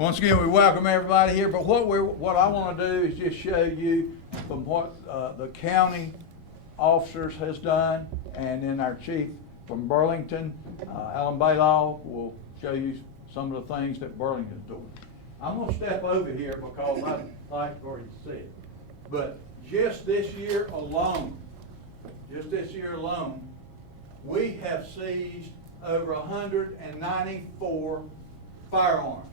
Once again, we welcome everybody here, but what I want to do is just show you from what the county officers has done, and then our chief from Burlington, Alan Baylaw, will show you some of the things that Burlington's doing. I'm going to step over here because I'd like for you to see it. But just this year alone, we have seized over 194 firearms.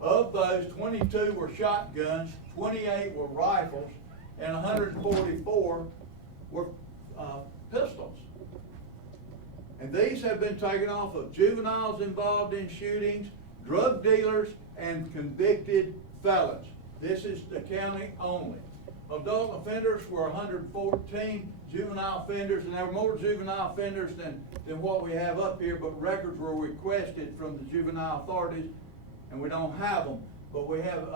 Of those, 22 were shotguns, 28 were rifles, and 144 were pistols. And these have been taken off of juveniles involved in shootings, drug dealers, and convicted felons. This is the county only. Adult offenders were 114 juvenile offenders, and there were more juvenile offenders than what we have up here, but records were requested from the juvenile authorities, and we don't have them. But we have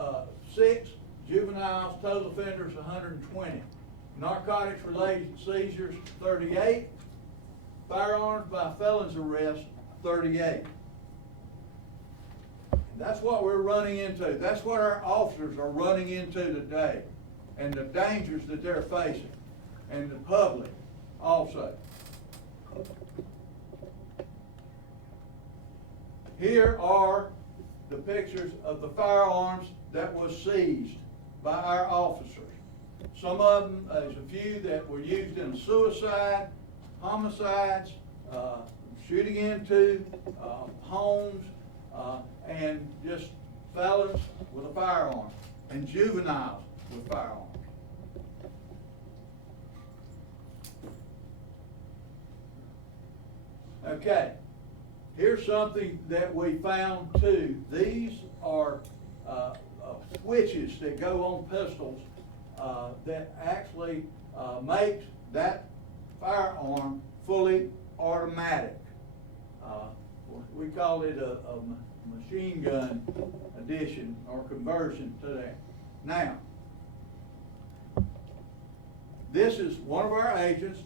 6 juveniles, total offenders 120. Narcotics related seizures 38. Firearms by felons arrest 38. And that's what we're running into. That's what our officers are running into today, and the dangers that they're facing, and the public also. Here are the pictures of the firearms that was seized by our officers. Some of them, there's a few that were used in suicide, homicides, shooting into homes, and just felons with a firearm, and juveniles with firearms. Okay, here's something that we found too. These are switches that go on pistols that actually makes that firearm fully automatic. We call it a machine gun addition or conversion to that. Now, this is one of our agents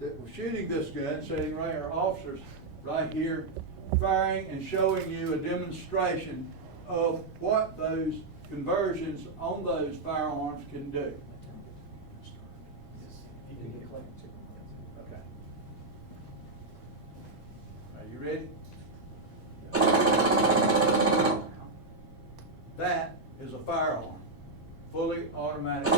that was shooting this gun, sitting right, our officers right here, firing and showing you a demonstration of what those conversions on those firearms can do. Okay. Are you ready? That is a firearm, fully automatic.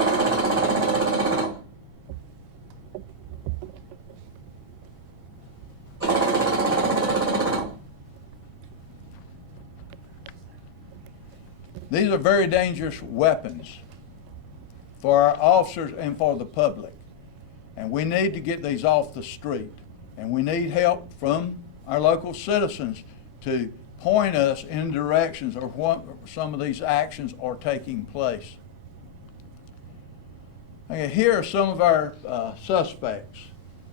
These are very dangerous weapons for our officers and for the public. And we need to get these off the street. And we need help from our local citizens to point us in directions of what some of these actions are taking place. Okay, here are some of our suspects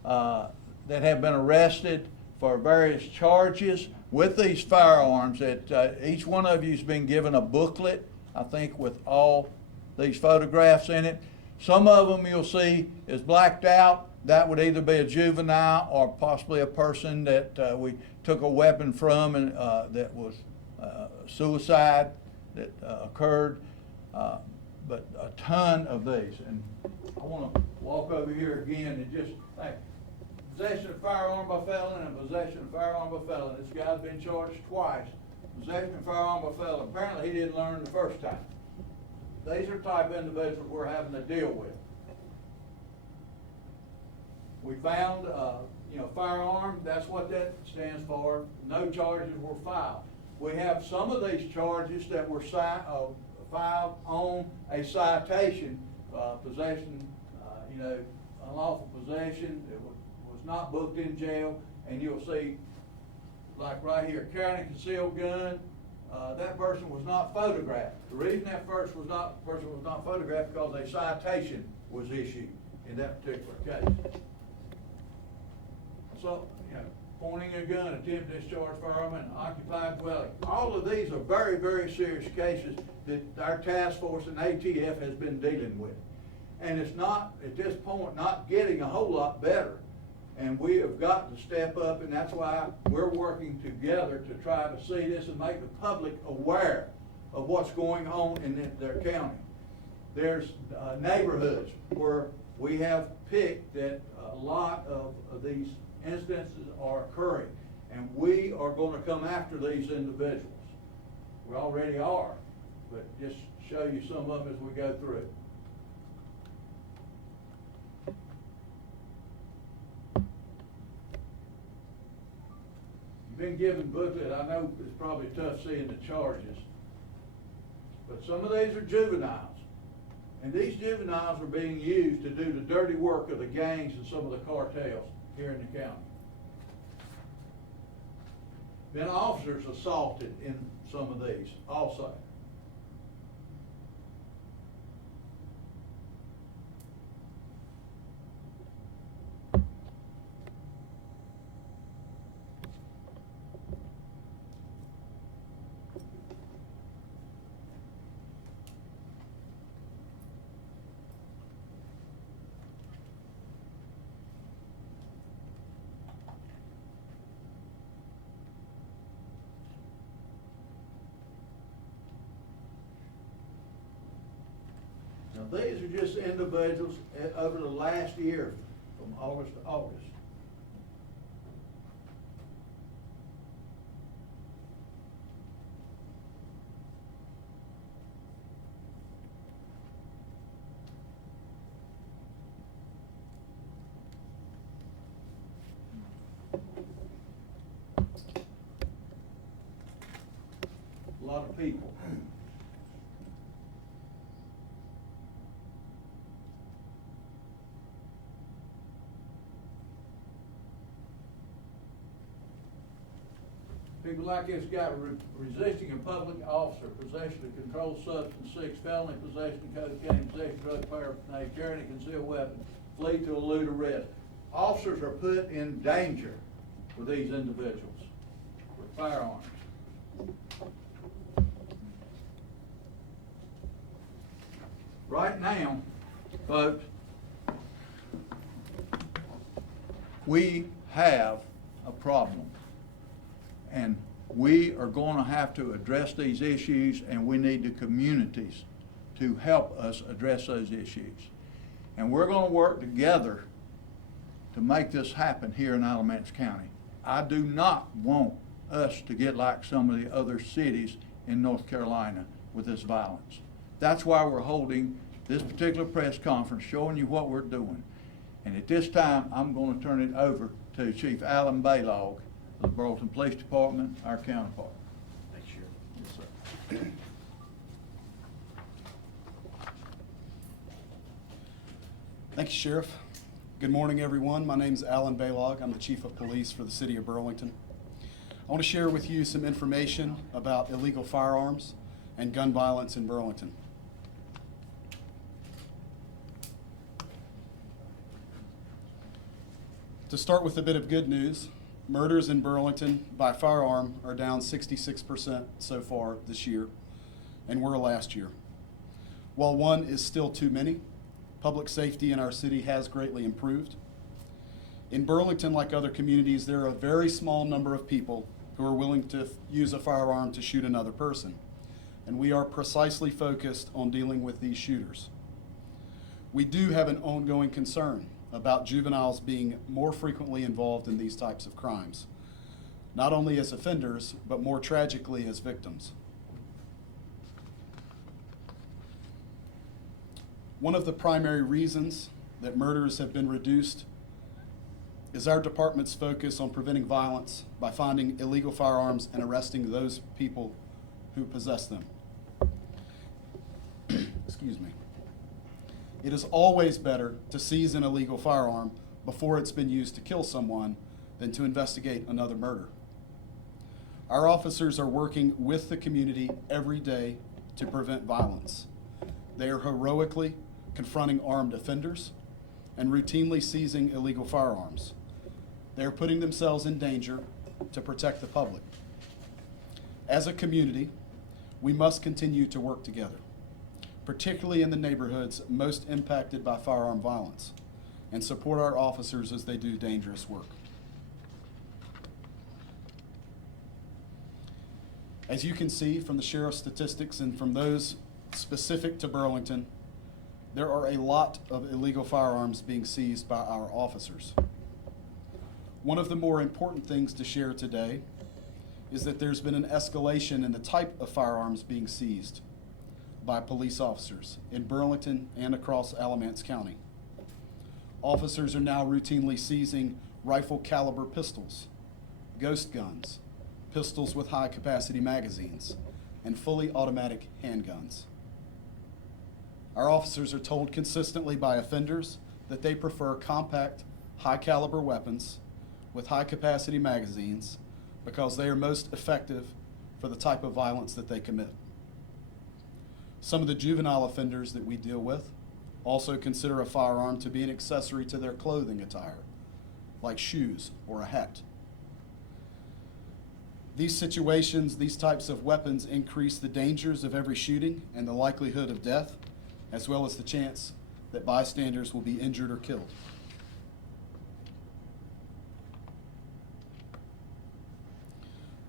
that have been arrested for various charges with these firearms. That each one of you has been given a booklet, I think, with all these photographs in it. Some of them you'll see is blacked out. That would either be a juvenile or possibly a person that we took a weapon from, and that was suicide that occurred. But a ton of these. And I want to walk over here again and just think. Possession of firearm by felon and possession of firearm by felon. This guy's been charged twice. Possession of firearm by felon. Apparently he didn't learn the first time. These are the type of individuals we're having to deal with. We found, firearm, that's what that stands for. No charges were filed. We have some of these charges that were filed on a citation, possession, unlawful possession. It was not booked in jail, and you'll see, like right here, carrying a concealed gun. That person was not photographed. The reason that person was not photographed because a citation was issued in that particular case. So, pointing a gun, attempt to discharge firearm in an occupied dwelling. All of these are very, very serious cases that our task force and ATF has been dealing with. And it's not, at this point, not getting a whole lot better. And we have got to step up, and that's why we're working together to try to see this and make the public aware of what's going on in their county. There's neighborhoods where we have picked that a lot of these instances are occurring, and we are going to come after these individuals. We already are, but just show you some of them as we go through it. You've been given booklet. I know it's probably tough seeing the charges, but some of these are juveniles. And these juveniles are being used to do the dirty work of the gangs and some of the cartels here in the county. Been officers assaulted in some of these also. Now, these are just individuals over the last year, from August to August. A lot of people. People like this guy resisting a public officer, possession of controlled substance, 6, felony possession of cocaine, possession of drug paraphernalia, carrying a concealed weapon, flee to elude arrest. Officers are put in danger with these individuals with firearms. Right now, folks, we have a problem. And we are going to have to address these issues, and we need the communities to help us address those issues. And we're going to work together to make this happen here in Alamance County. I do not want us to get like some of the other cities in North Carolina with this violence. That's why we're holding this particular press conference, showing you what we're doing. And at this time, I'm going to turn it over to Chief Alan Baylog, the Burleson Police Department, our counterpart. Thanks, Sheriff. Yes, sir. Thank you, Sheriff. Good morning, everyone. My name is Alan Baylog. I'm the Chief of Police for the City of Burlington. I want to share with you some information about illegal firearms and gun violence in Burlington. To start with a bit of good news, murders in Burlington by firearm are down 66% so far this year, and were last year. While one is still too many, public safety in our city has greatly improved. In Burlington, like other communities, there are a very small number of people who are willing to use a firearm to shoot another person, and we are precisely focused on dealing with these shooters. We do have an ongoing concern about juveniles being more frequently involved in these types of crimes, not only as offenders, but more tragically as victims. One of the primary reasons that murders have been reduced is our department's focus on preventing violence by finding illegal firearms and arresting those people who possess them. Excuse me. It is always better to seize an illegal firearm before it's been used to kill someone than to investigate another murder. Our officers are working with the community every day to prevent violence. They are heroically confronting armed offenders and routinely seizing illegal firearms. They are putting themselves in danger to protect the public. As a community, we must continue to work together, particularly in the neighborhoods most impacted by firearm violence. and support our officers as they do dangerous work. As you can see from the sheriff's statistics and from those specific to Burlington, there are a lot of illegal firearms being seized by our officers. One of the more important things to share today is that there's been an escalation in the type of firearms being seized by police officers in Burlington and across Alamance County. Officers are now routinely seizing rifle caliber pistols, ghost guns, pistols with high capacity magazines, and fully automatic handguns. Our officers are told consistently by offenders that they prefer compact, high caliber weapons with high capacity magazines because they are most effective for the type of violence that they commit. Some of the juvenile offenders that we deal with also consider a firearm to be an accessory to their clothing attire, like shoes or a hat. These situations, these types of weapons increase the dangers of every shooting and the likelihood of death, as well as the chance that bystanders will be injured or killed.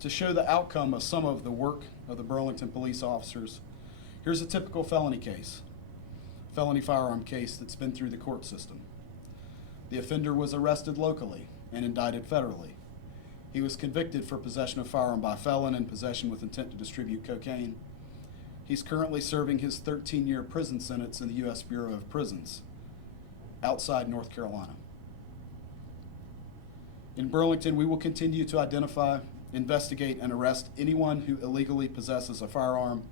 To show the outcome of some of the work of the Burlington police officers, here's a typical felony case, felony firearm case that's been through the court system. The offender was arrested locally and indicted federally. He was convicted for possession of firearm by felon and possession with intent to distribute cocaine. He's currently serving his 13-year prison sentence in the U.S. Bureau of Prisons outside North Carolina. In Burlington, we will continue to identify, investigate, and arrest anyone who illegally possesses a firearm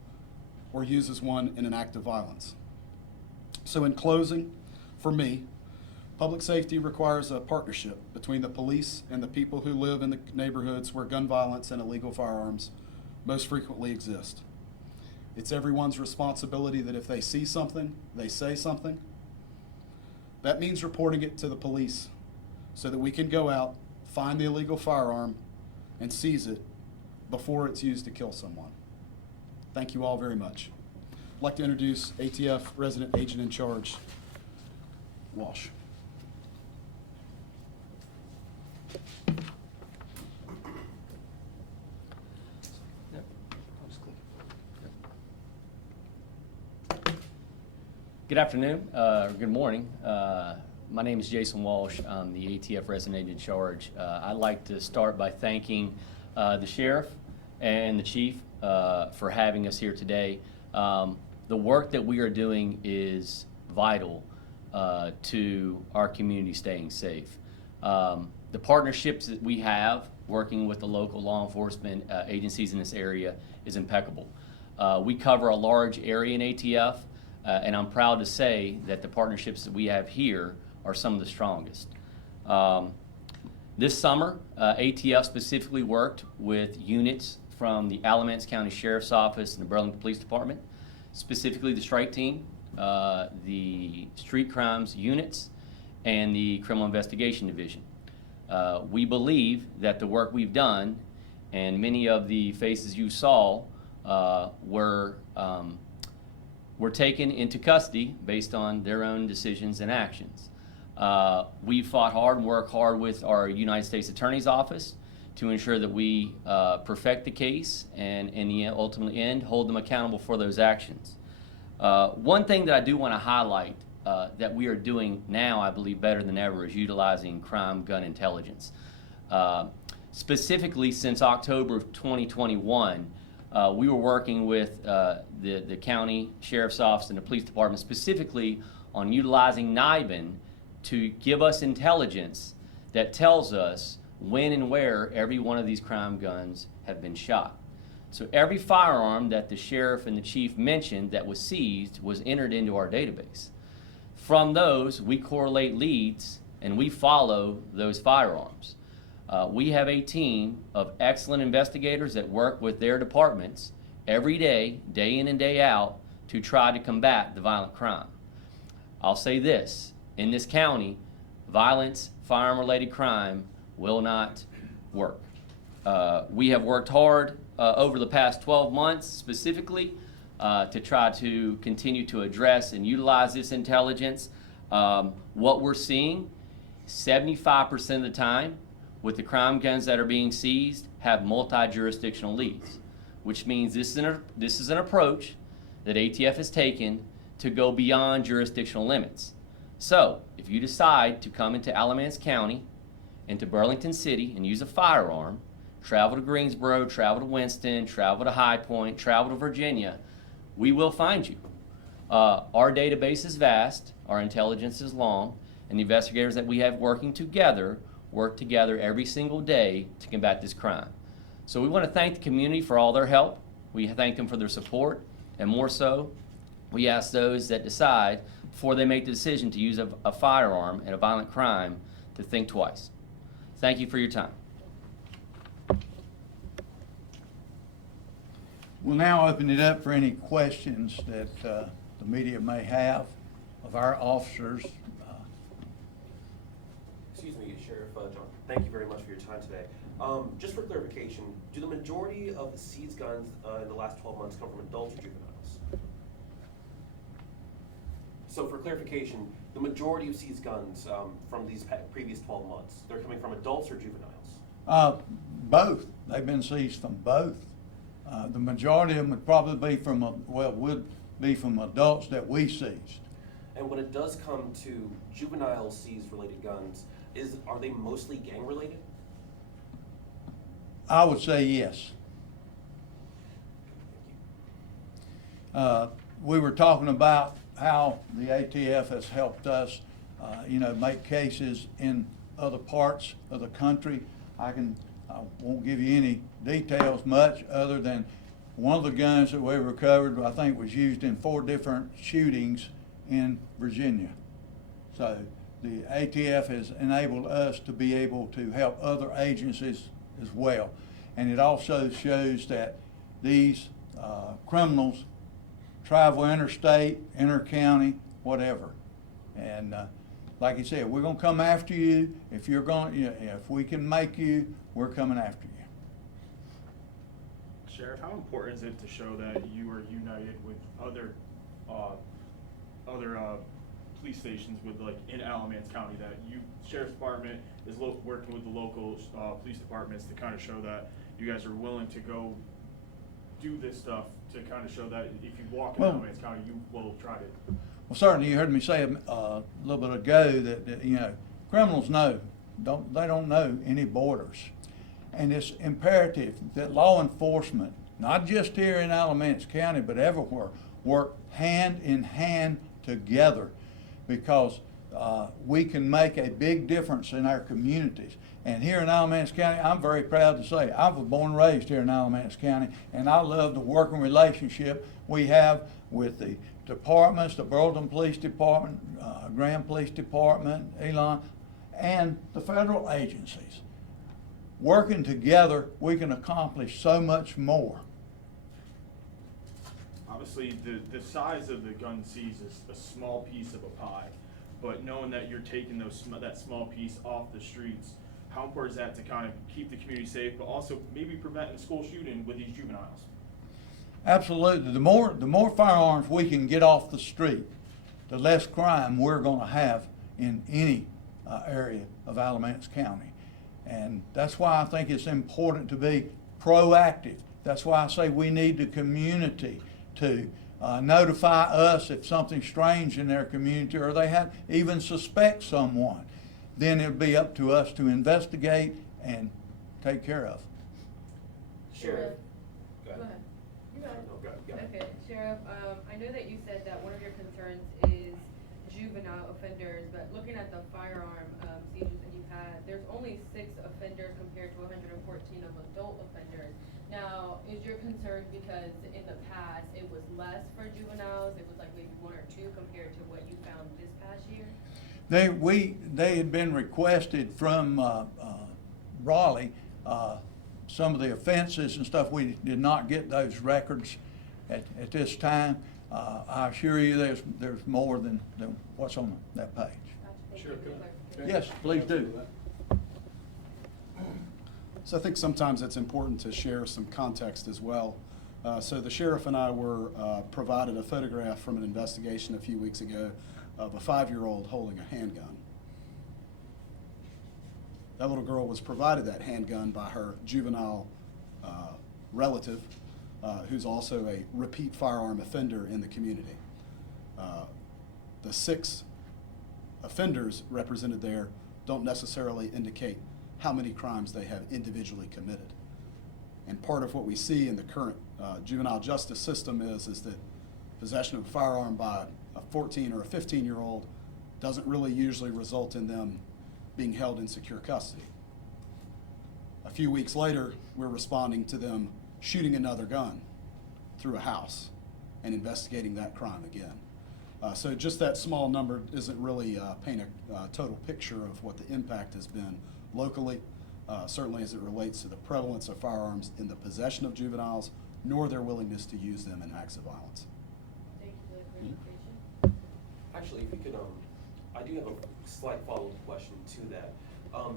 or uses one in an act of violence. So in closing, for me, public safety requires a partnership between the police and the people who live in the neighborhoods where gun violence and illegal firearms most frequently exist. It's everyone's responsibility that if they see something, they say something. That means reporting it to the police so that we can go out, find the illegal firearm, and seize it before it's used to kill someone. Thank you all very much. I'd like to introduce ATF Resident Agent in Charge, Walsh. Good afternoon, good morning. My name is Jason Walsh. I'm the ATF Resident Agent in Charge. I'd like to start by thanking the Sheriff and the Chief for having us here today. The work that we are doing is vital to our community staying safe. The partnerships that we have working with the local law enforcement agencies in this area is impeccable. We cover a large area in ATF, and I'm proud to say that the partnerships that we have here are some of the strongest. This summer, ATF specifically worked with units from the Alamance County Sheriff's Office and the Burlington Police Department, specifically the strike team, the street crimes units, and the criminal investigation division. We believe that the work we've done and many of the faces you saw were taken into custody based on their own decisions and actions. We fought hard and worked hard with our United States Attorney's Office to ensure that we perfect the case and in the ultimate end hold them accountable for those actions. One thing that I do want to highlight that we are doing now, I believe better than ever, is utilizing crime gun intelligence. Specifically since October of 2021, we were working with the county sheriff's office and the police department specifically on utilizing NIBIN to give us intelligence that tells us when and where every one of these crime guns have been shot. So every firearm that the sheriff and the chief mentioned that was seized was entered into our database. From those, we correlate leads and we follow those firearms. We have a team of excellent investigators that work with their departments every day, day in and day out, to try to combat the violent crime. I'll say this, in this county, violence, firearm-related crime will not work. We have worked hard over the past 12 months specifically to try to continue to address and utilize this intelligence. What we're seeing, 75% of the time, with the crime guns that are being seized, have multi-jurisdictional leads, which means this is an approach that ATF has taken to go beyond jurisdictional limits. So, if you decide to come into Alamance County, into Burlington City, and use a firearm, travel to Greensboro, travel to Winston, travel to High Point, travel to Virginia, we will find you. Our database is vast, our intelligence is long, and the investigators that we have working together work together every single day to combat this crime. So we want to thank the community for all their help. We thank them for their support, and more so, we ask those that decide, before they make the decision to use a firearm in a violent crime, to think twice. Thank you for your time. We'll now open it up for any questions that the media may have of our officers. Excuse me, Sheriff John. Thank you very much for your time today. Just for clarification, do the majority of the seized guns in the last 12 months come from adults or juveniles? So for clarification, the majority of seized guns from these previous 12 months, they're coming from adults or juveniles? Both. They've been seized from both. The majority of them would probably be from, would be from adults that we seized. And when it does come to juvenile seized related guns, are they mostly gang related? I would say yes. We were talking about how the ATF has helped us, make cases in other parts of the country. I won't give you any details much other than one of the guns that we recovered, I think, was used in 4 different shootings in Virginia. So the ATF has enabled us to be able to help other agencies as well. And it also shows that these criminals travel interstate, inter-county, whatever. And like I said, we're gonna come after you. If you're going, if we can make you, we're coming after you. Sheriff, how important is it to show that you are united with other police stations in Alamance County, that Sheriff's Department is working with the local police departments to kind of show that you guys are willing to go do this stuff, to kind of show that if you walk in Alamance County, you will try to. Well, certainly you heard me say a little bit ago that criminals they don't know any borders. And it's imperative that law enforcement, not just here in Alamance County, but everywhere, work hand in hand together, because we can make a big difference in our communities. And here in Alamance County, I'm very proud to say, I was born and raised here in Alamance County, and I love the working relationship we have with the departments, the Burlington Police Department, Graham Police Department, Elon, and the federal agencies. Working together, we can accomplish so much more. Obviously, the size of the gun seized is a small piece of a pie, but knowing that you're taking that small piece off the streets, how important is that to kind of keep the community safe, but also maybe preventing school shooting with these juveniles? Absolutely. The more firearms we can get off the street, the less crime we're going to have in any area of Alamance County. And that's why I think it's important to be proactive. That's why I say we need the community to notify us if something's strange in their community, or they have even suspect someone. Then it'll be up to us to investigate and take care of. Sheriff. Go ahead. You got it. No, go ahead. Okay, Sheriff, I know that you said that one of your concerns is juvenile offenders, but looking at the firearm seizures that you've had, there's only 6 offenders compared to 114 of adult offenders. Now, is your concern because in the past it was less for juveniles, it was like maybe 1 or 2 compared to what you found this past year? They had been requested from Raleigh, some of the offenses and stuff. We did not get those records at this time. I assure you there's more than what's on that page. Gotcha. Sure, Thank you. good. Yes, please do. So I think sometimes it's important to share some context as well. So the sheriff and I were provided a photograph from an investigation a few weeks ago of a 5-year-old holding a handgun. That little girl was provided that handgun by her juvenile relative, who's also a repeat firearm offender in the community. The 6 offenders represented there don't necessarily indicate how many crimes they have individually committed. And part of what we see in the current juvenile justice system is that possession of a firearm by a 14 or a 15-year-old doesn't really usually result in them being held in secure custody. A few weeks later, we're responding to them shooting another gun through a house and investigating that crime again. So just that small number isn't really paint a total picture of what the impact has been locally, certainly as it relates to the prevalence of firearms in the possession of juveniles, nor their willingness to use them in acts of violence. Thank you for the clarification. Actually, if you could, I do have a slight follow-up question to that.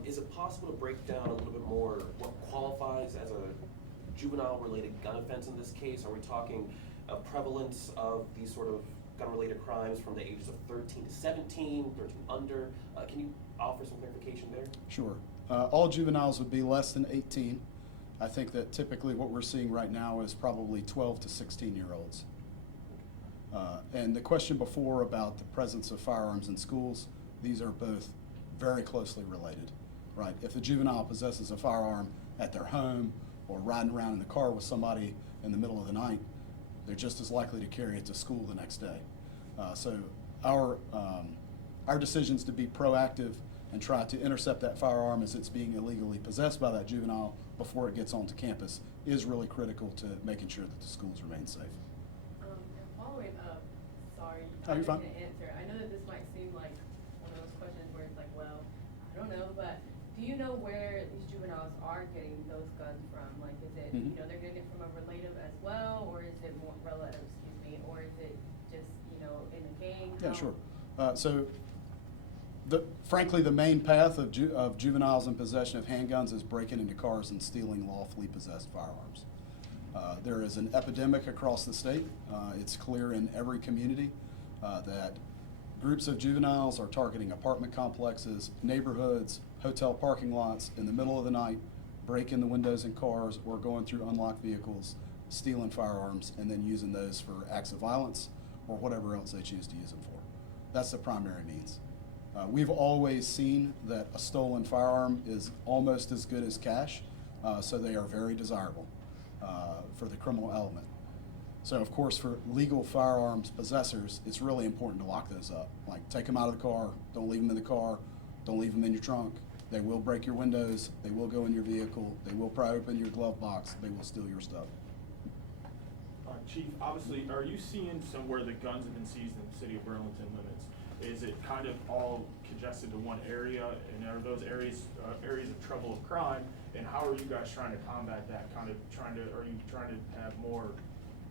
Is it possible to break down a little bit more what qualifies as a juvenile-related gun offense in this case? Are we talking a prevalence of these sort of gun-related crimes from the ages of 13 to 17, 13 under? Can you offer some clarification there? Sure. All juveniles would be less than 18. I think that typically what we're seeing right now is probably 12 to 16-year-olds. And the question before about the presence of firearms in schools, these are both very closely related, right? If the juvenile possesses a firearm at their home or riding around in the car with somebody in the middle of the night, they're just as likely to carry it to school the next day. So our decisions to be proactive and try to intercept that firearm as it's being illegally possessed by that juvenile before it gets onto campus is really critical to making sure that the schools remain safe. And following up, sorry, Oh, you're fine. I didn't answer. I know that this might seem like one of those questions where it's like, well, I don't know, but do you know where these juveniles are getting those guns from? Like, is it, Mhm. you know, they're getting it from a relative as well, or is it more relative, or is it just, you know, in a gang? Yeah, How- sure. So, frankly, the main path of juveniles in possession of handguns is breaking into cars and stealing lawfully possessed firearms. There is an epidemic across the state. It's clear in every community that groups of juveniles are targeting apartment complexes, neighborhoods, hotel parking lots in the middle of the night, breaking the windows in cars or going through unlocked vehicles, stealing firearms, and then using those for acts of violence or whatever else they choose to use them for. That's the primary means. We've always seen that a stolen firearm is almost as good as cash, so they are very desirable for the criminal element. So of course, for legal firearms possessors, it's really important to lock those up. Like, take them out of the car, don't leave them in the car, don't leave them in your trunk. They will break your windows, they will go in your vehicle, they will pry open your glove box, they will steal your stuff. Chief, obviously, are you seeing somewhere the guns have been seized in the city of Burlington limits? Is it kind of all congested to one area, and are those areas of trouble of crime? And how are you guys trying to combat that? Are you trying to have more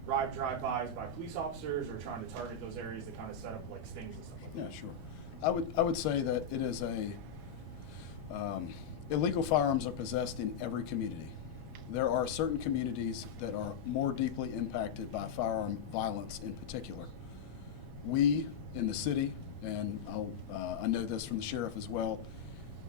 drive-bys by police officers, or trying to target those areas that kind of set up like stings and stuff like that? Yeah, sure. I would say that it is illegal firearms are possessed in every community. There are certain communities that are more deeply impacted by firearm violence in particular. We in the city, and I know this from the sheriff as well,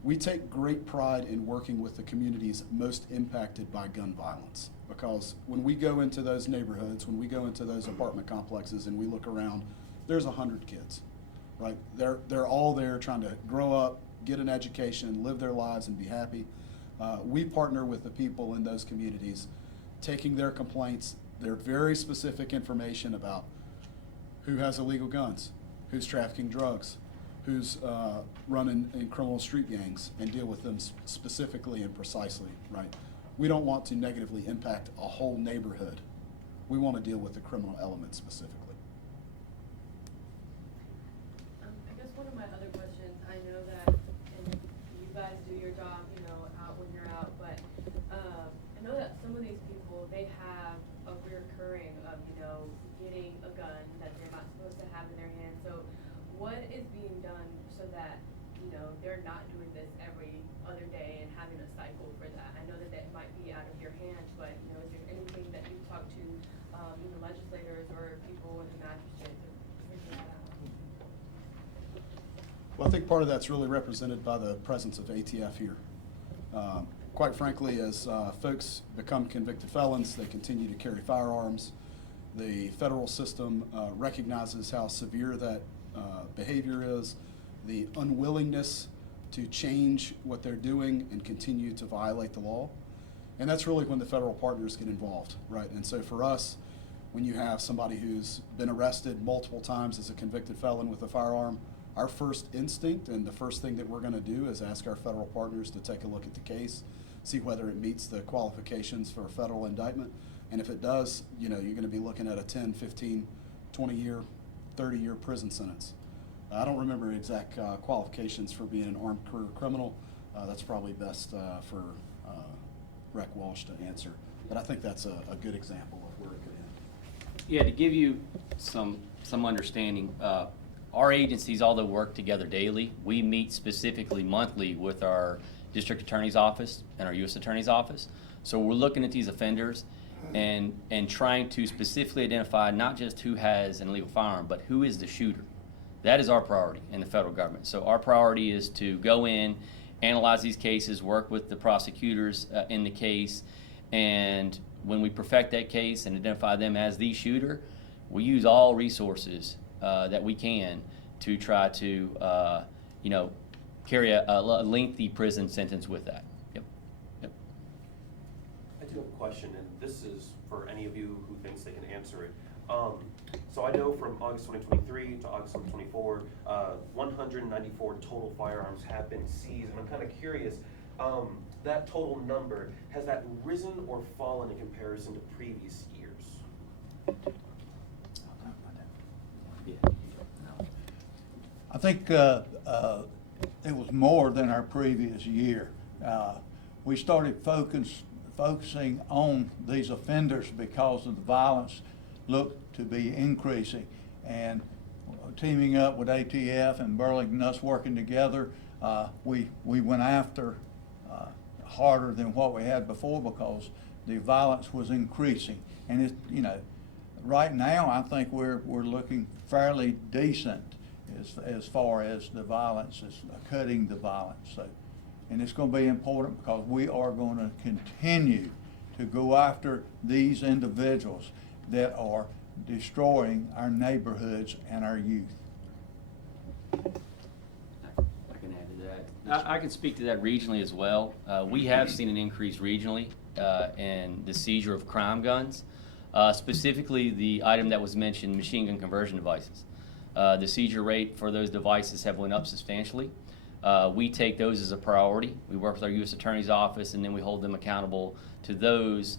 we take great pride in working with the communities most impacted by gun violence. Because when we go into those neighborhoods, when we go into those apartment complexes and we look around, there's 100 kids, right? They're all there trying to grow up, get an education, live their lives, and be happy. We partner with the people in those communities, taking their complaints, their very specific information about who has illegal guns, who's trafficking drugs, who's running in criminal street gangs, and deal with them specifically and precisely, right? We don't want to negatively impact a whole neighborhood. We want to deal with the criminal element specifically. I guess one of my other questions, I know that, and you guys do your job, you know, out when you're out, but I know that some of these people, they have a reoccurring of, you know, getting a gun that they're not supposed to have in their hand. So what is being done so that, you know, they're not doing this every other day and having a cycle for that? I know that that might be out of your hands, but, you know, is there anything that you've talked to, legislators or people in the magistrate to figure that out? I think part of that's really represented by the presence of ATF here. Quite frankly, as folks become convicted felons, they continue to carry firearms. The federal system recognizes how severe that behavior is, the unwillingness to change what they're doing and continue to violate the law. And that's really when the federal partners get involved, right? And so for us, when you have somebody who's been arrested multiple times as a convicted felon with a firearm, our first instinct and the first thing that we're going to do is ask our federal partners to take a look at the case, see whether it meets the qualifications for a federal indictment. And if it does, you know, you're going to be looking at a 10, 15, 20-year, 30-year prison sentence. I don't remember exact qualifications for being an armed career criminal. That's probably best for Rec Walsh to answer. But I think that's a good example of where it could end. Yeah, to give you some understanding, our agencies, although work together daily, we meet specifically monthly with our district attorney's office and our U.S. attorney's office. So we're looking at these offenders and trying to specifically identify not just who has an illegal firearm, but who is the shooter. That is our priority in the federal government. So our priority is to go in, analyze these cases, work with the prosecutors in the case, and when we perfect that case and identify them as the shooter, we use all resources that we can to try to, carry a lengthy prison sentence with that. Yep. I do have a question, and this is for any of you who thinks they can answer it. So I know from August 2023 to August 2024, 194 total firearms have been seized, and I'm kind of curious, that total number, has that risen or fallen in comparison to previous years? I think it was more than our previous year. We started focusing on these offenders because of the violence looked to be increasing. And teaming up with ATF and Burlington, us working together, we went after harder than what we had before because the violence was increasing. And it, right now I think we're looking fairly decent as far as the violence is cutting the violence. So, and it's going to be important because we are going to continue to go after these individuals that are destroying our neighborhoods and our youth. I can add to that. I can speak to that regionally as well. We have seen an increase regionally in the seizure of crime guns, specifically the item that was mentioned, machine gun conversion devices. The seizure rate for those devices have went up substantially. We take those as a priority. We work with our U.S. Attorney's Office, and then we hold them accountable to those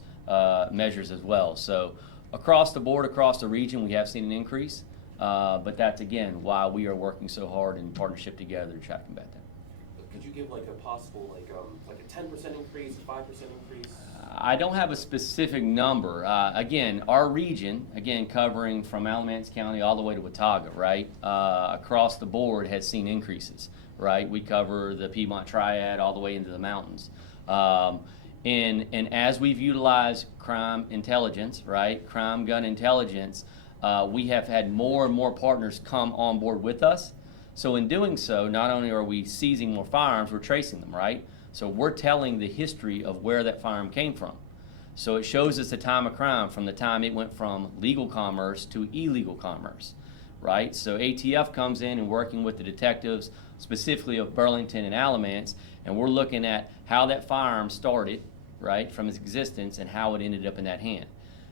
measures as well. So across the board, across the region, we have seen an increase, but that's, again, why we are working so hard in partnership together to try to combat that. Could you give like a possible, like a 10% increase, a 5% increase? I don't have a specific number. Again, our region, covering from Alamance County all the way to Watauga, right, across the board has seen increases, right? We cover the Piedmont Triad all the way into the mountains. And as we've utilized crime intelligence, right, crime gun intelligence, we have had more and more partners come on board with us. So in doing so, not only are we seizing more firearms, we're tracing them, right? So we're telling the history of where that firearm came from. So it shows us the time of crime from the time it went from legal commerce to illegal commerce, right? So ATF comes in and working with the detectives, specifically of Burlington and Alamance, and we're looking at how that firearm started, right, from its existence and how it ended up in that hand.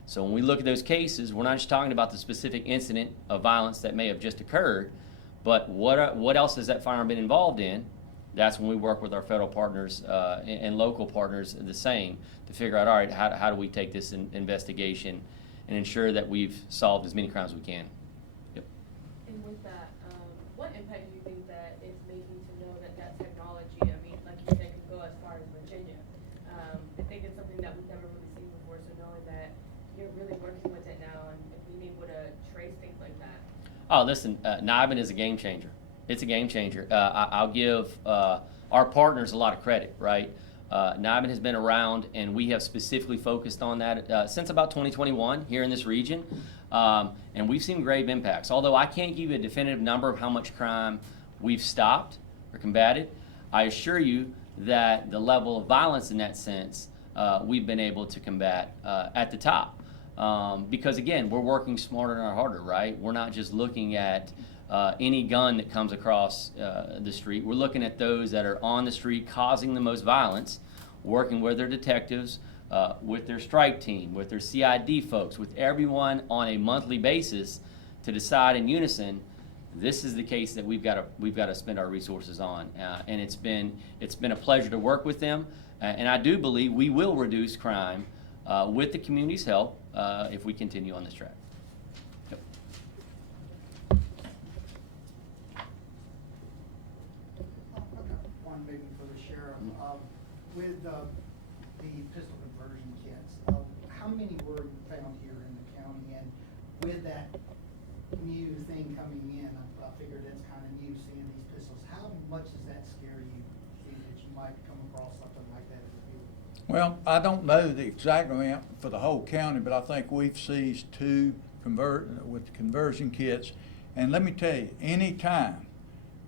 So when we look at those cases, we're not just talking about the specific incident of violence that may have just occurred, but what else has that firearm been involved in? That's when we work with our federal partners and local partners the same to figure out, all right, how do we take this investigation and ensure that we've solved as many crimes as we can. Yep. And with that, what impact do you think that it's making to know that technology, I mean, like you said, can go as far as Virginia? I think it's something that we've never really seen before, so knowing that you're really working with it now and being able to trace things like that. Oh, listen, NIBIN is a game changer. It's a game changer. I'll give our partners a lot of credit, right? NIBIN has been around, and we have specifically focused on that since about 2021 here in this region, and we've seen grave impacts. Although I can't give you a definitive number of how much crime we've stopped or combated. I assure you that the level of violence in that sense, we've been able to combat at the top. Because again, we're working smarter, not harder, right? We're not just looking at any gun that comes across the street. We're looking at those that are on the street causing the most violence, working with their detectives, with their strike team, with their CID folks, with everyone on a monthly basis to decide in unison, this is the case that we've got to spend our resources on. And it's been a pleasure to work with them. And I do believe we will reduce crime with the community's help if we continue on this track. Yep. I've got one maybe for the sheriff. With the pistol conversion kits, how many were found here in the county? And with that new thing coming in, I figured it's kind of new seeing these pistols. How much does that scare you, seeing that you might come across something like that in the field? Well, I don't know the exact amount for the whole county, but I think we've seized 2 with conversion kits. And let me tell you, any time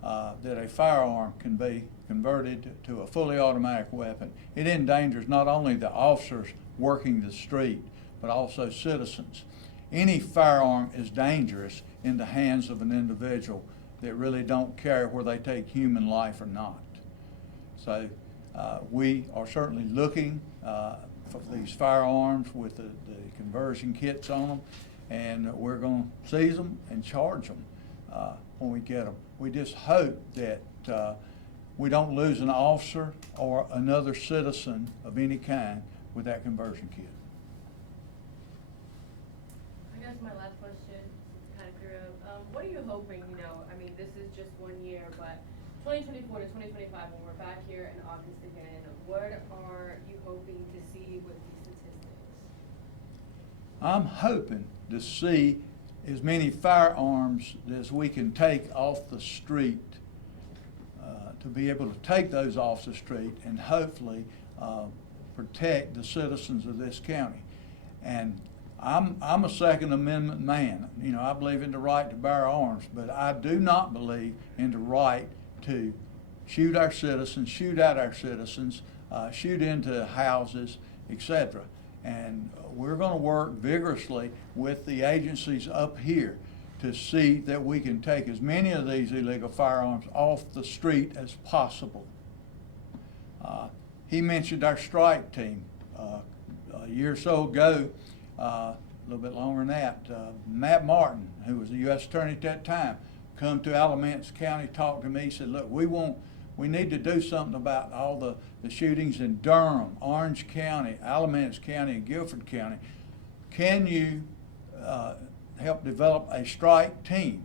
that a firearm can be converted to a fully automatic weapon, it endangers not only the officers working the street, but also citizens. Any firearm is dangerous in the hands of an individual that really don't care whether they take human life or not. So we are certainly looking for these firearms with the conversion kits on them, and we're going to seize them and charge them when we get them. We just hope that we don't lose an officer or another citizen of any kind with that conversion kit. I guess my last question, kind of clear up, what are you hoping, I mean, this is just 1 year, but 2024 to 2025, when we're back here in August again, what are you hoping to see with these statistics? I'm hoping to see as many firearms as we can take off the street, to be able to take those off the street and hopefully protect the citizens of this county. And I'm a Second Amendment man. I believe in the right to bear arms, but I do not believe in the right to shoot our citizens, shoot at our citizens, shoot into houses, etc. And we're going to work vigorously with the agencies up here to see that we can take as many of these illegal firearms off the street as possible. He mentioned our strike team. A year or so ago, a little bit longer than that, Matt Martin, who was the U.S. Attorney at that time, come to Alamance County, talked to me. He said, look, we need to do something about all the shootings in Durham, Orange County, Alamance County, and Guilford County. Can you help develop a strike team?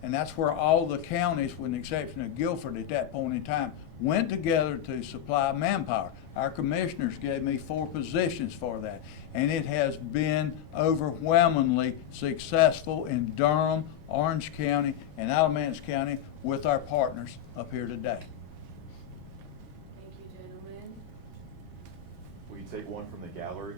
And that's where all the counties, with the exception of Guilford at that point in time, went together to supply manpower. Our commissioners gave me 4 positions for that, and it has been overwhelmingly successful in Durham, Orange County, and Alamance County with our partners up here today. Thank you, gentlemen. Will you take one from the gallery?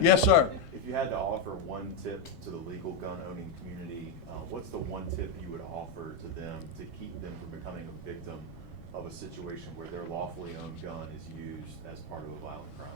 Yes, sir. If you had to offer one tip to the legal gun owning community, what's the one tip you would offer to them to keep them from becoming a victim of a situation where their lawfully owned gun is used as part of a violent crime?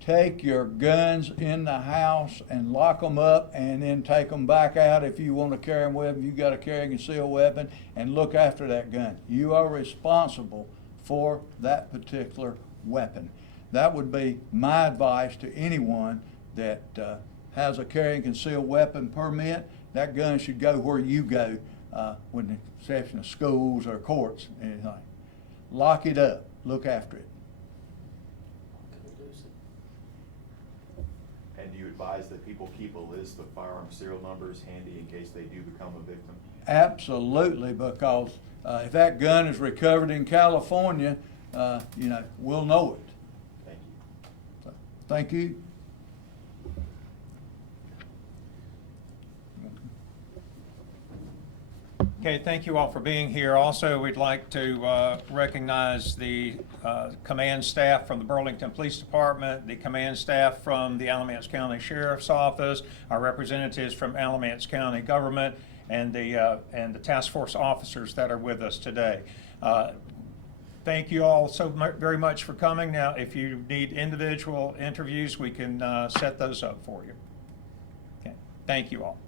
Take your guns in the house and lock them up, and then take them back out. If you want to carry them with them, you got to carry a concealed weapon, and look after that gun. You are responsible for that particular weapon. That would be my advice to anyone that has a carrying concealed weapon permit. That gun should go where you go, with the exception of schools or courts, anything. Lock it up. Look after it. And do you advise that people keep a list of firearm serial numbers handy in case they do become a victim? Absolutely, because if that gun is recovered in California, we'll know it. Thank you. So, thank you. Okay, thank you all for being here. Also, we'd like to recognize the command staff from the Burlington Police Department, the command staff from the Alamance County Sheriff's Office, our representatives from Alamance County Government, and the task force officers that are with us today. Thank you all so very much for coming. Now, if you need individual interviews, we can set those up for you. Okay, thank you all.